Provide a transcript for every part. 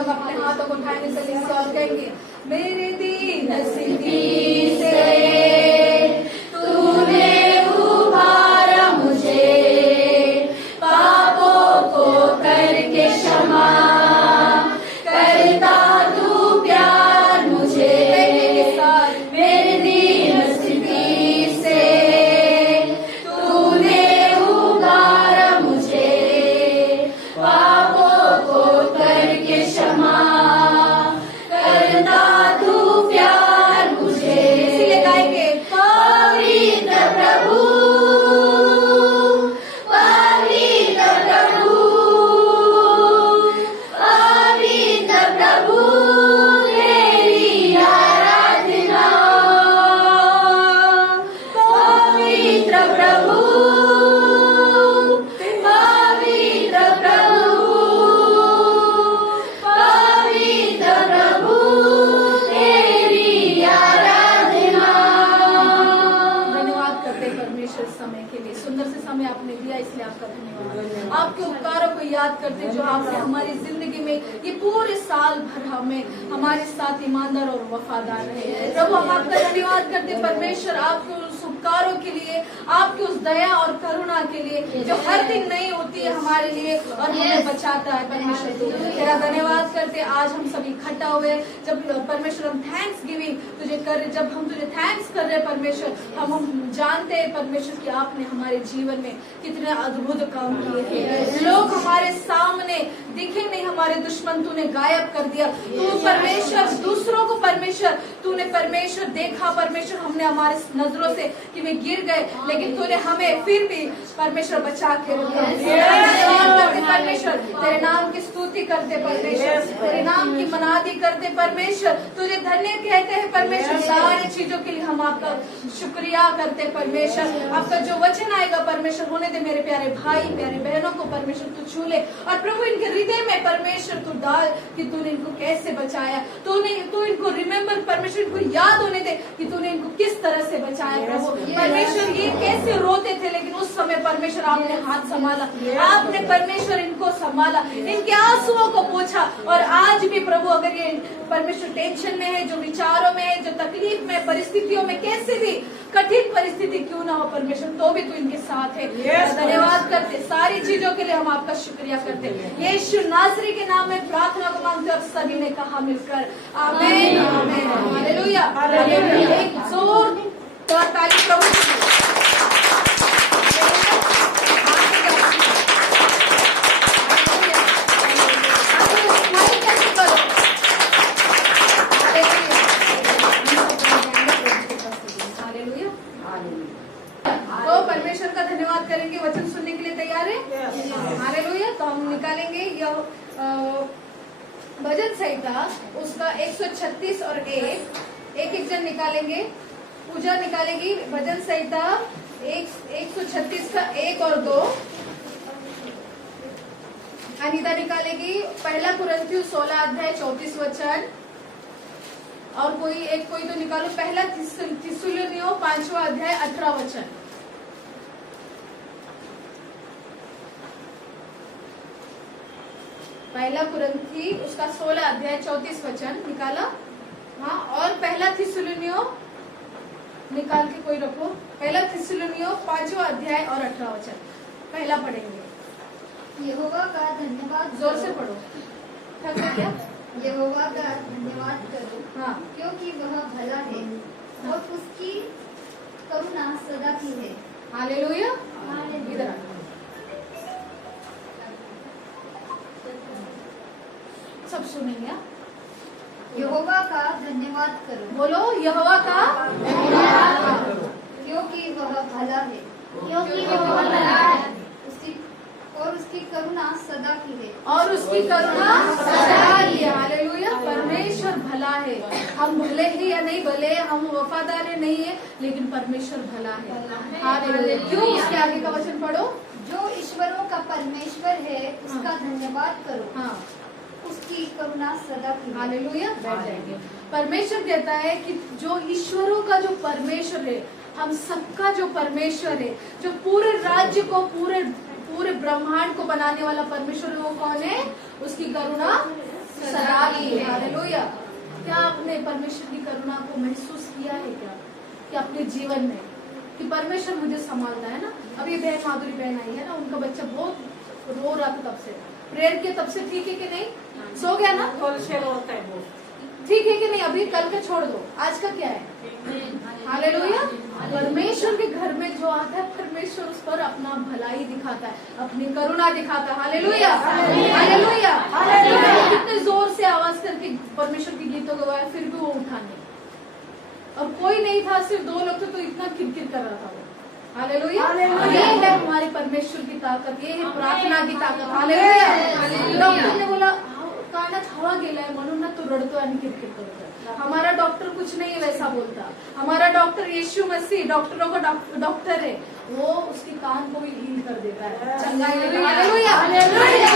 लोग अपने हाथों को उठाने से लिखते और कहेंगे, मेरे दीन स्थिति से तूने उबारा मुझे, पापों को करके क्षमा, करता तू प्यार मुझे। मेरे दीन स्थिति से तूने उबारा मुझे, पापों को करके क्षमा, करता तू प्यार मुझे। इसीलिए गाएंगे, पवित्र प्रभु, पवित्र प्रभु, पवित्र प्रभु तेरी आराधना, पवित्र प्रभु, पवित्र प्रभु, पवित्र प्रभु तेरी आराधना। धन्यवाद करते हैं परमेश्वर समय के लिए, सुंदर से समय आपने दिया, इसलिए आपका धन्यवाद। आपके उपकारों को याद करते जो आपने हमारी जिंदगी में ये पूरे साल भर हमें हमारे साथ ईमानदार और वफादार रहे। प्रभु हम आपका धन्यवाद करते परमेश्वर, आपके उस उपकारों के लिए, आपकी उस दया और करुणा के लिए जो हर दिन नहीं होती है हमारे लिए और हमें बचाता है। परमेश्वर तेरा धन्यवाद करते। आज हम सब इकट्ठा हुए, जब परमेश्वर हम थैंक्स गिविंग तुझे कर रहे, जब हम तुझे थैंक्स कर रहे परमेश्वर, हम जानते हैं परमेश्वर कि आपने हमारे जीवन में कितने अद्भुत काम किए हैं। लोग हमारे सामने दिखे नहीं, हमारे दुश्मन तूने गायब कर दिया। तू परमेश्वर दूसरों को परमेश्वर तूने परमेश्वर देखा परमेश्वर, हमने हमारे नजरों से कि वे गिर गए, लेकिन तूने हमें फिर भी परमेश्वर बचा के रखा। परमेश्वर तेरे नाम की स्तुति करते परमेश्वर, तेरे नाम की मनादी करते परमेश्वर, तुझे धन्य कहते हैं परमेश्वर। सारी चीजों के लिए हम आपका शुक्रिया करते परमेश्वर। आपका जो वचन आएगा परमेश्वर, होने दे मेरे प्यारे भाई प्यारे बहनों को परमेश्वर तू छू ले, और प्रभु इनके हृदय में परमेश्वर तू डाल कि तूने इनको कैसे बचाया, तू इनको रिमेम्बर परमेश्वर, इनको याद होने दे कि तूने इनको किस तरह से बचाया। प्रभु परमेश्वर ये कैसे रोते थे, लेकिन उस समय परमेश्वर आपने हाथ संभाला, आपने परमेश्वर इनको संभाला, इनके आंसुओं को पोंछा। और आज भी प्रभु अगर ये परमेश्वर टेंशन में है, जो विचारों में है, जो तकलीफ में, परिस्थितियों में, कैसे भी कठिन परिस्थिति क्यों ना हो परमेश्वर, तो भी तू इनके साथ है। धन्यवाद करते, सारी चीजों के लिए हम आपका शुक्रिया करते। यीशु नासरी के नाम में प्रार्थना को मांगते और सभी ने कहा मिलकर आमीन आमीन हालेलुया। एक जोरदार ताली प्रभु। तो परमेश्वर का धन्यवाद करेंगे। वचन सुनने के लिए तैयार है? हालेलुया। तो हम निकालेंगे यह भजन संहिता उसका 136 और 1 जन निकालेंगे। पूजा निकालेगी भजन संहिता 136 का 1 और 2। अनीता निकालेगी पहला कुरिन्थियों 16 अध्याय 34 वचन। और कोई तो निकालो पहला थिस्सलुनीयों 5वां अध्याय 18 वचन। पहला कुरिन्थी उसका 16 अध्याय 34 वचन निकाला। हाँ, और पहला थिस्सलुनीयों निकाल के कोई रखो। पहला थिस्सलुनीयों 5वां अध्याय और 18 वचन पहला पढ़ेंगे। यहोवा का धन्यवाद, जोर से पढ़ो। थक गए क्या? यहोवा का धन्यवाद करो, हाँ, क्योंकि वह भला है और उसकी करुणा सदा की है। हालेलुया। इधर आ। सब सुनेंगे। यहोवा का धन्यवाद करो, बोलो यहोवा का धन्यवाद करो, क्योंकि वह भला है, क्योंकि वह भला है, उसकी करुणा सदा की है, और उसकी करुणा सदा की है। हालेलुया। परमेश्वर भला है। हम भले ही या नहीं भले, हम वफादार है नहीं है, लेकिन परमेश्वर भला है। हालेलुया। क्यों? उसके आगे का वचन पढ़ो। जो ईश्वरों का परमेश्वर है उसका धन्यवाद करो, हाँ, उसकी करुणा सदा की है। हालेलुया। बैठ जाएंगे। परमेश्वर कहता है कि जो ईश्वरों का जो परमेश्वर है, हम सबका जो परमेश्वर है, जो पूरे राज्य को पूरे ब्रह्मांड को बनाने वाला परमेश्वर, वो कौन है? उसकी करुणा सदा क्या आपने परमेश्वर की करुणा को महसूस किया है क्या कि अपने जीवन में कि परमेश्वर मुझे संभालता है ना? अब ये बहन माधुरी बहन आई है ना, उनका बच्चा बहुत रो रहा था तब से, प्रेयर के तब से ठीक है कि नहीं? सो गया ना? होता है वो ठीक है कि नहीं? अभी कल का छोड़ दो, आज का क्या है? हालेलुया। परमेश्वर के घर में जो आता है, परमेश्वर उस पर अपना भलाई दिखाता है, अपनी करुणा दिखाता है। Hallelujah, hallelujah, hallelujah. कितने जोर से आवाज करके परमेश्वर के गीतों को गाया, फिर भी वो उठा नहीं। और कोई नहीं था, सिर्फ 2 लोग थे, तो इतना किरकिर कर रहा था वो। हालेलुया। ये है हमारे परमेश्वर की ताकत, ये है प्रार्थना की ताकत। हालेलुया। डॉक्टर ने बोला कानात हवा गेलाय म्हणून ना तो रडतो आणि किरकिर करतो। हमारा डॉक्टर कुछ नहीं है वैसा बोलता, हमारा डॉक्टर यीशु मसीह डॉक्टरों का डॉक्टर है, वो उसकी कान को भी हील कर देता है, चंगाई देता है। Hallelujah, hallelujah.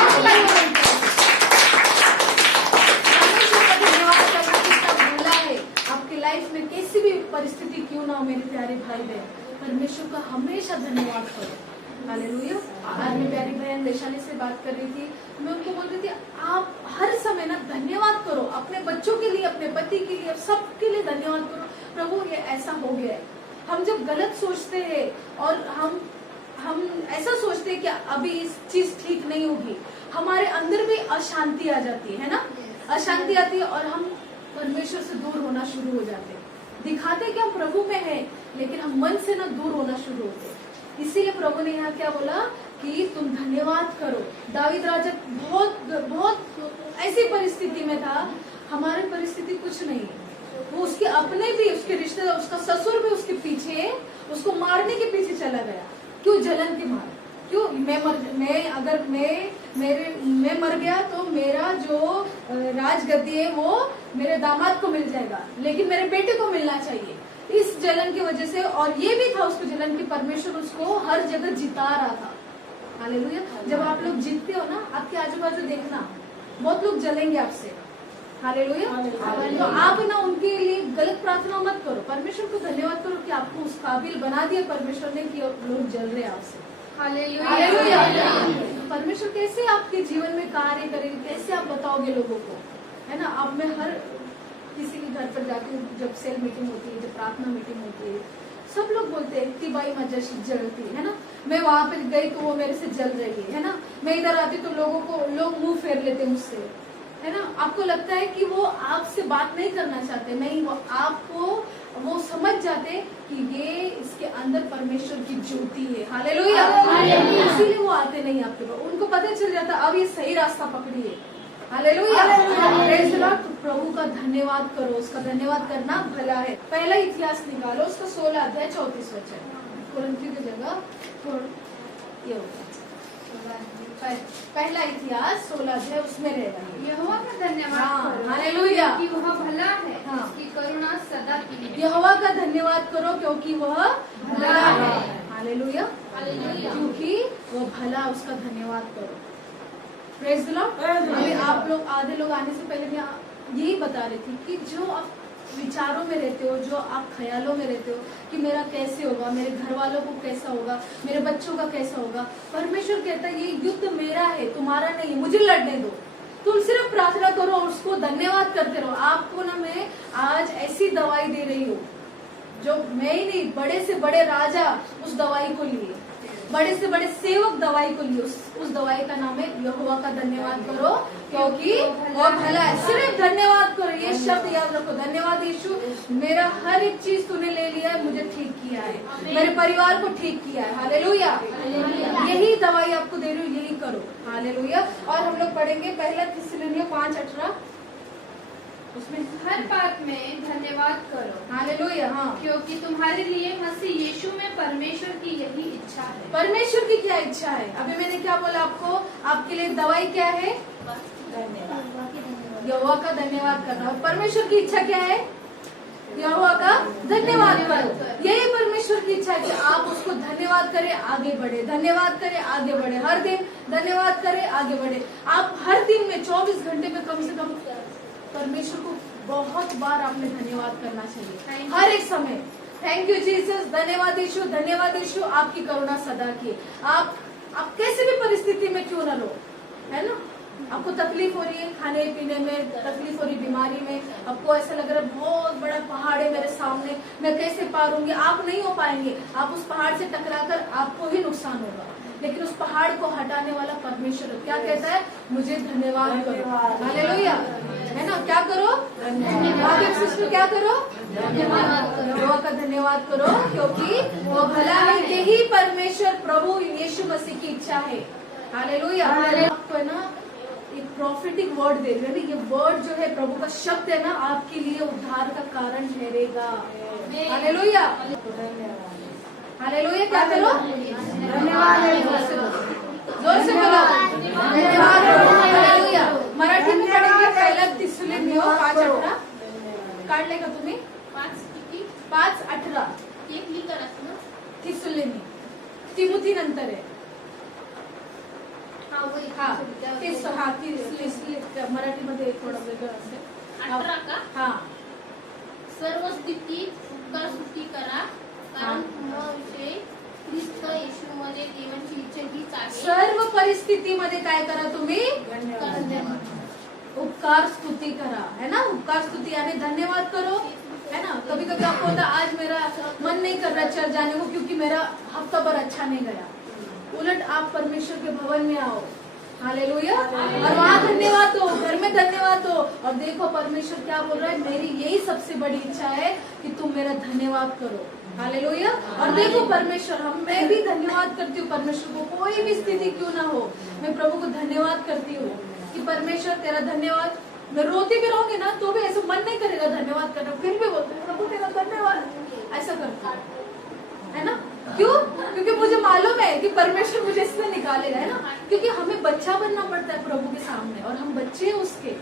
धन्यवाद करना कितना भला है। आपकी लाइफ में कैसी भी परिस्थिति क्यों ना हो मेरे प्यारे भाई बहन, परमेश्वर का हमेशा धन्यवाद करो। हालेलुया। आज मैं प्यारी बहन वैशाली से बात कर रही थी, मैं उनको बोल रही थी आप हर समय ना धन्यवाद करो, अपने बच्चों के लिए, अपने पति के लिए, सबके लिए धन्यवाद करो। प्रभु ये ऐसा हो गया है। हम जब गलत सोचते हैं और हम ऐसा सोचते हैं कि अभी इस चीज ठीक नहीं होगी, हमारे अंदर भी अशांति आ जाती है ना, अशांति आती है और हम परमेश्वर से दूर होना शुरू हो जाते हैं। दिखाते कि हम प्रभु में हैं, लेकिन हम मन से ना दूर होना शुरू होते हैं। इसीलिए प्रभु ने यहाँ क्या बोला कि तुम धन्यवाद करो। दावीद राजा बहुत ऐसी परिस्थिति में था, हमारी परिस्थिति कुछ नहीं है। वो उसके अपने भी, उसके रिश्तेदार, उसका ससुर भी उसके पीछे, उसको मारने के पीछे चला गया। क्यों? जलन के मार। क्यों? मैं मर गया तो मेरा जो राजगद्दी है वो मेरे दामाद को मिल जाएगा, लेकिन मेरे बेटे को मिलना चाहिए। इस जलन की वजह से, और ये भी था उसको जलन की, परमेश्वर उसको हर जगह जिता रहा था। हालेलुया। जब आप लोग जीतते हो ना, आपके आजू बाजू देखना बहुत लोग जलेंगे आपसे। हालेलुया। तो आप ना उनके लिए गलत प्रार्थना मत करो, परमेश्वर को धन्यवाद करो कि आपको उस काबिल बना दिया परमेश्वर ने कि लोग जल रहे आपसे। हालेलुया। परमेश्वर कैसे आपके जीवन में कार्य करेंगे, कैसे आप बताओगे लोगों को, है ना? अब मैं हर किसी के घर पर जाती हूँ, जब सेल मीटिंग होती है, जब प्रार्थना मीटिंग होती है, सब लोग बोलते हैं कि भाई मजर जलती है ना। मैं वहां पर गई तो वो मेरे से जल रही है ना। मैं इधर आती तो लोग मुंह फेर लेते मुझसे, है ना। आपको लगता है कि वो आपसे बात नहीं करना चाहते, नहीं, वो आपको वो समझ जाते कि ये इसके अंदर परमेश्वर की ज्योति है। हालेलुया। इसीलिए वो आते नहीं आपके पास, उनको पता चल जाता अब ये सही रास्ता पकड़ी है। हालेलुया। Praise the Lord. प्रभु का धन्यवाद करो, उसका धन्यवाद करना भला है। पहला इतिहास निकालो, उसका 16 अध्याय 34 वचन, कुरिन्थियों की जगह ये होगा पहला इतिहास 16 अध्याय, उसमें रहेगा। यहोवा का धन्यवाद करो, हालेलुया, कि वह भला है, हाँ। उसकी करुणा सदा की है। यहोवा का धन्यवाद करो क्योंकि वह भला है। हालेलुया, क्योंकि वह भला, उसका धन्यवाद करो। Praise the Lord. अभी आप लोग, आधे लोग आने से पहले मैं यही बता रही थी कि जो आप विचारों में रहते हो, जो आप ख्यालों में रहते हो कि मेरा कैसे होगा, मेरे घर वालों को कैसा होगा, मेरे बच्चों का कैसा होगा, परमेश्वर कहता है ये युद्ध मेरा है, तुम्हारा नहीं है, मुझे लड़ने दो। तुम सिर्फ प्रार्थना करो और उसको धन्यवाद करते रहो। आपको ना मैं आज ऐसी दवाई दे रही हूँ जो मैं ही नहीं, बड़े से बड़े राजा उस दवाई को लिए, बड़े से बड़े सेवक दवाई को लिए। उस दवाई का नाम है यहोवा का धन्यवाद करो क्योंकि वो भला है। सिर्फ धन्यवाद करो, ये शब्द याद रखो। धन्यवाद यीशु, मेरा हर एक चीज तूने ले लिया है, मुझे ठीक किया है, मेरे परिवार को ठीक किया है। हालेलुया। यही दवाई आपको दे रही हूँ, यही करो। हालेलुया। और हम लोग पढ़ेंगे पहला थिस्सलुनीय 5:18, उसमें हर बात में धन्यवाद करो। हालेलुया। हाँ, क्योंकि तुम्हारे लिए मसीह यीशु में परमेश्वर की यही इच्छा है। परमेश्वर की क्या इच्छा है? अभी मैंने क्या बोला आपको, आपके लिए दवाई क्या है? यहोवा का धन्यवाद करना। और परमेश्वर की इच्छा क्या है? यहोवा का धन्यवाद करो। यही परमेश्वर की इच्छा है कि आप उसको धन्यवाद करें, आगे बढ़े, धन्यवाद करें, आगे बढ़े, हर दिन धन्यवाद करें, आगे बढ़े। आप हर दिन में 24 घंटे में कम से कम परमेश्वर को बहुत बार आपने धन्यवाद करना चाहिए, हर एक समय। थैंक यू जीसस, धन्यवाद यीशु, धन्यवाद यीशु, आपकी करुणा सदा की। आप कैसे भी परिस्थिति में क्यों न लो, है ना, आपको तकलीफ हो रही है खाने पीने में, तकलीफ हो रही बीमारी में, आपको ऐसा लग रहा है बहुत बड़ा पहाड़ है मेरे सामने, मैं कैसे पार होंगी, आप नहीं हो पाएंगे, आप उस पहाड़ से टकराकर आपको ही नुकसान होगा। लेकिन उस पहाड़ को हटाने वाला परमेश्वर क्या कहता है, मुझे धन्यवाद करो। हालेलुया, है ना, क्या करो, धन्यवाद सिस्टर, क्या करो, यहोवा का धन्यवाद करो, क्योंकि वो भला है, यही परमेश्वर प्रभु यीशु मसीह की इच्छा है। हालेलुया। आपको है ना एक प्रॉफिटिक वर्ड दे रहे हैं, ये वर्ड जो है प्रभु का शब्द है ना, आपके लिए उद्धार का कारण ठहरेगा। हालेलुया, हालेलुया, क्या करो, धन्यवाद, जोर से बोलो धन्यवाद। हालेलुया। मराठी में पढ़ेंगे पहला थिस्सलुनीय 5:18 काढ लेगा तुम्ही, 5:18 थिस्सलुनी, तिमुथी नंतर आहे। मराठीमध्ये थोडं वेगळं असेल। 18 का? हा, सर्व स्थितीत उपकार स्तुती करा, कारण तुम्हाविषयी ख्रिस्त येशूमध्ये देवाची इच्छा हीच आहे। सर्व परिस्थितीमध्ये काय करा तुम्ही, उपकार स्तुति करा, है ना, उपकार स्तुति यानी धन्यवाद करो, है ना। कभी कभी आपको होता है आज मेरा मन नहीं कर रहा चर्च जाने को क्योंकि मेरा हफ्ता भर अच्छा नहीं गया, उलट आप परमेश्वर के भवन में आओ, हालेलुया, और वहाँ धन्यवाद दो, घर में धन्यवाद दो, और देखो परमेश्वर क्या बोल रहा है, मेरी यही सबसे बड़ी इच्छा है कि तुम मेरा धन्यवाद करो। हालेलुया। और देखो परमेश्वर, मैं भी धन्यवाद करती हूँ परमेश्वर को, कोई भी स्थिति क्यों ना हो, मैं प्रभु को धन्यवाद करती हूँ कि परमेश्वर तेरा धन्यवाद। मैं रोती भी रहूंगी ना तो भी ऐसा मन नहीं करेगा धन्यवाद करना, फिर भी बोलते हैं प्रभु तेरा धन्यवाद, ऐसा करता है ना। क्यों? क्योंकि मुझे मालूम है कि परमेश्वर मुझे इससे निकालेगा, है ना, क्योंकि हमें बच्चा बनना पड़ता है प्रभु के सामने, और हम बच्चे हैं उसके।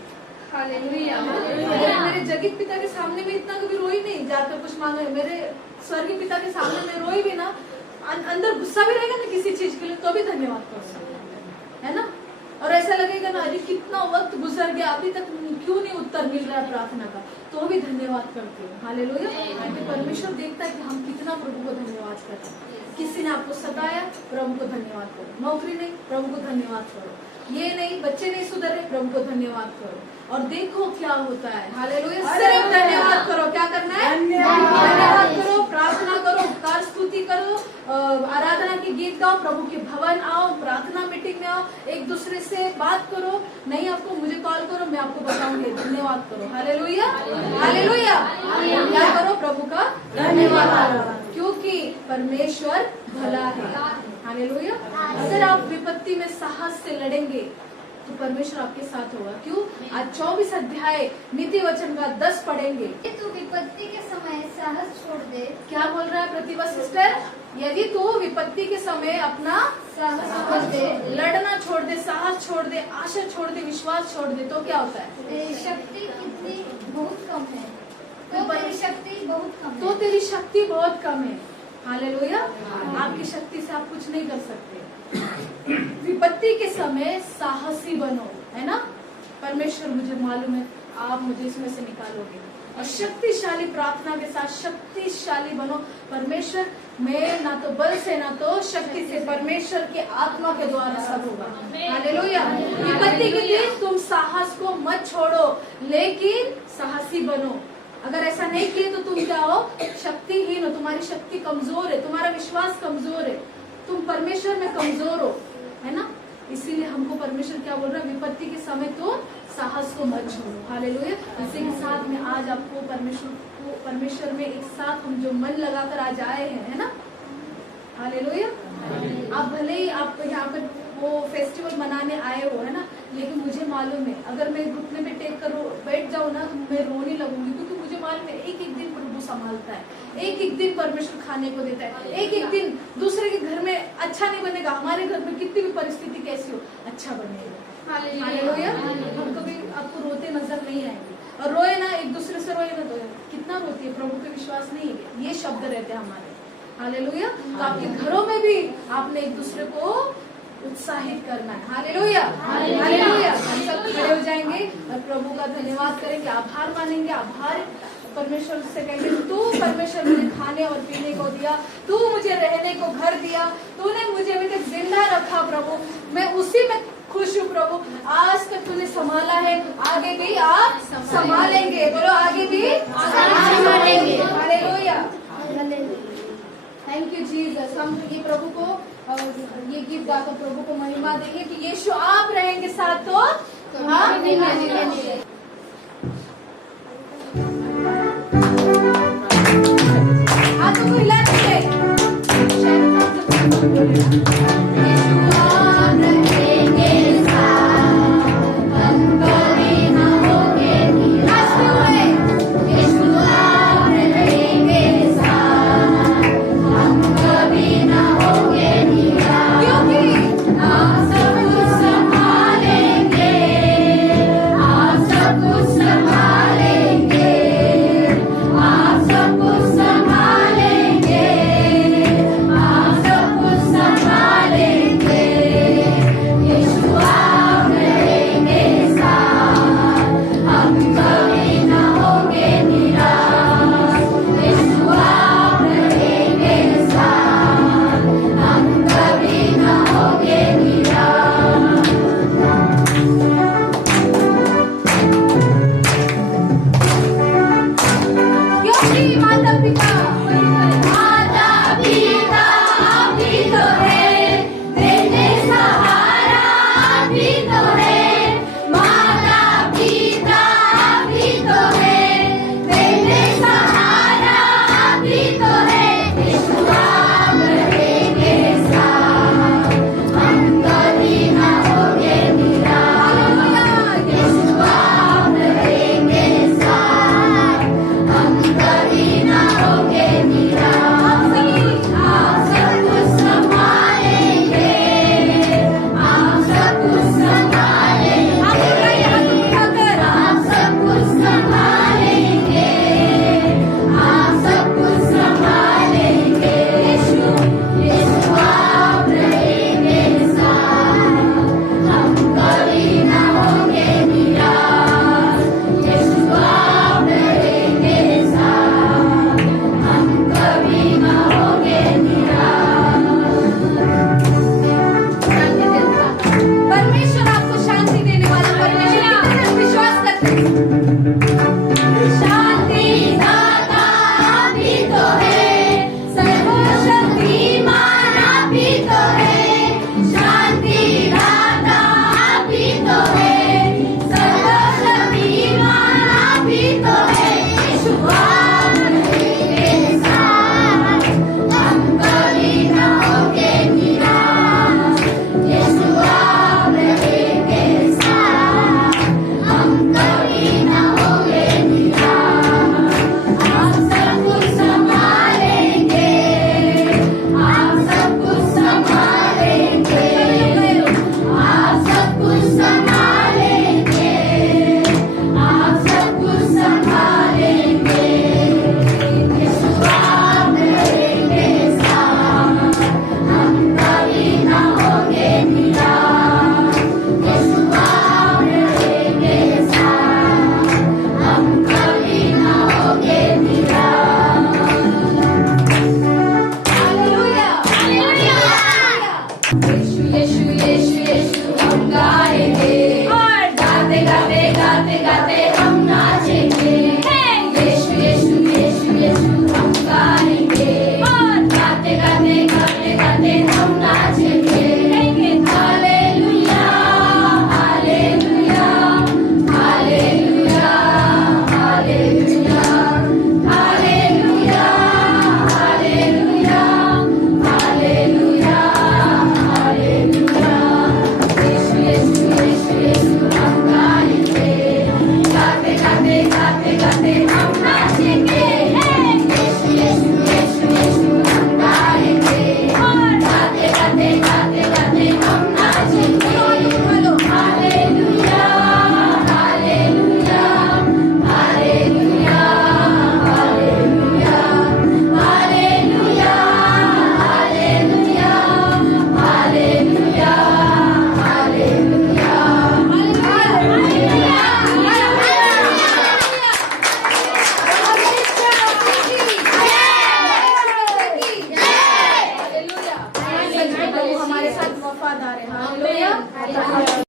हालेलुया। मेरे जगत पिता के सामने में इतना कभी रोई नहीं जाकर कुछ मांगे, मेरे स्वर्गीय पिता के सामने में रोई भी ना, अंदर गुस्सा भी रहेगा ना किसी चीज के लिए तो भी धन्यवाद करो, है ना। और ऐसा लगेगा ना अरे कितना वक्त गुजर गया अभी तक क्यों नहीं उत्तर मिल रहा है प्रार्थना का, तो भी धन्यवाद करते हो। हालेलुया। क्योंकि परमेश्वर देखता है कि हम कितना प्रभु को धन्यवाद करते हैं। किसी ने आपको सताया, प्रभु को धन्यवाद करो, नौकरी नहीं, प्रभु को धन्यवाद करो, ये नहीं, बच्चे नहीं सुधरे, प्रभु को धन्यवाद करो, और देखो क्या होता है। हालेलुया। सिर्फ धन्यवाद करो, क्या करना है, धन्यवाद करो, प्रार्थना करो, उपकार स्तुति करो, आराधना के गीत गाओ, प्रभु के भवन आओ, प्रार्थना मीटिंग में आओ, एक दूसरे से बात करो, नहीं आपको मुझे कॉल करो, मैं आपको बताऊंगी, धन्यवाद करो। Hallelujah, hallelujah. क्या करो, प्रभु का धन्यवाद करो, क्योंकि परमेश्वर भला है। हालेलुया। अगर आप विपत्ति में साहस से लड़ेंगे तो परमेश्वर आपके साथ होगा। क्यों? आज 24 अध्याय नीति वचन का 10 पढ़ेंगे। तू विपत्ति के समय साहस छोड़ दे। क्या बोल रहा है प्रतिभा सिस्टर? यदि तू विपत्ति के समय अपना साहस छोड़ दे, लड़ना छोड़ दे, साहस छोड़ दे, आशा छोड़ दे, विश्वास छोड़ दे, तो क्या होता है? तेरी शक्ति कितनी बहुत कम है, तो तेरी शक्ति बहुत कम है, तो तेरी शक्ति बहुत कम है। हालेलुया। आपकी शक्ति से आप कुछ नहीं कर सकते। विपत्ति के समय साहसी बनो, है ना। परमेश्वर मुझे मालूम है आप मुझे इसमें से निकालोगे, और शक्तिशाली प्रार्थना के साथ शक्तिशाली बनो। परमेश्वर में ना तो बल से ना तो शक्ति से, परमेश्वर की आत्मा के द्वारा सब होगा। हालेलुया। विपत्ति के लिए तुम साहस को मत छोड़ो, लेकिन साहसी बनो। अगर ऐसा नहीं किए तो तुम क्या हो, शक्तिहीन हो, तुम्हारी शक्ति कमजोर है, तुम्हारा विश्वास कमजोर है, तुम परमेश्वर में कमजोर हो, है ना। इसीलिए हमको परमेश्वर क्या बोल रहा है, विपत्ति के समय तो साहस को मत छोड़ो। हालेलुया। इसी के साथ में आज आपको परमेश्वर में एक साथ हम जो मन लगाकर आज आए हैं, है ना। हालेलुया। आप भले ही आप यहाँ पर वो फेस्टिवल मनाने आए हो, है ना, लेकिन मुझे मालूम है अगर मैं घुटने पे टेक कर बैठ जाऊँ ना तो मैं रोने लगूंगी, क्योंकि मुझे मालूम है एक एक दिन प्रभु संभालता है, एक एक दिन परमेश्वर खाने को देता है, एक एक दिन दूसरे के घर में अच्छा नहीं बनेगा, हमारे घर में कितनी भी परिस्थिति कैसी हो अच्छा बनेगा। हालेलुया। हम कभी आपको रोते नजर नहीं आएंगे, और रोए ना एक दूसरे से रोए ना तो कितना रोती है, प्रभु पे विश्वास नहीं है, ये शब्द रहते हैं हमारे। हालेलुया। तो आपके घरों में भी आपने एक दूसरे को उत्साहित करना है। Hallelujah, hallelujah. हम सब खड़े हो जाएंगे और प्रभु का धन्यवाद करेंगे, आभार मानेंगे, आभार परमेश्वर से कहेंगे, तू परमेश्वर मुझे खाने और पीने को दिया, तू मुझे रहने को घर दिया, तूने मुझे अभी तक जिंदा रखा प्रभु, मैं उसी में खुश हूँ प्रभु, आज तक तूने संभाला है, आगे भी आप संभालेंगे। बोलो आगे भी संभालेंगे। हालेलुया। Thank you Jesus. हम ये प्रभु को ये गीत गाकर प्रभु को महिमा देंगे कि यीशु आप रहेंगे साथ तो हम नहीं रहेंगे। हाथों को हिला दीजिए।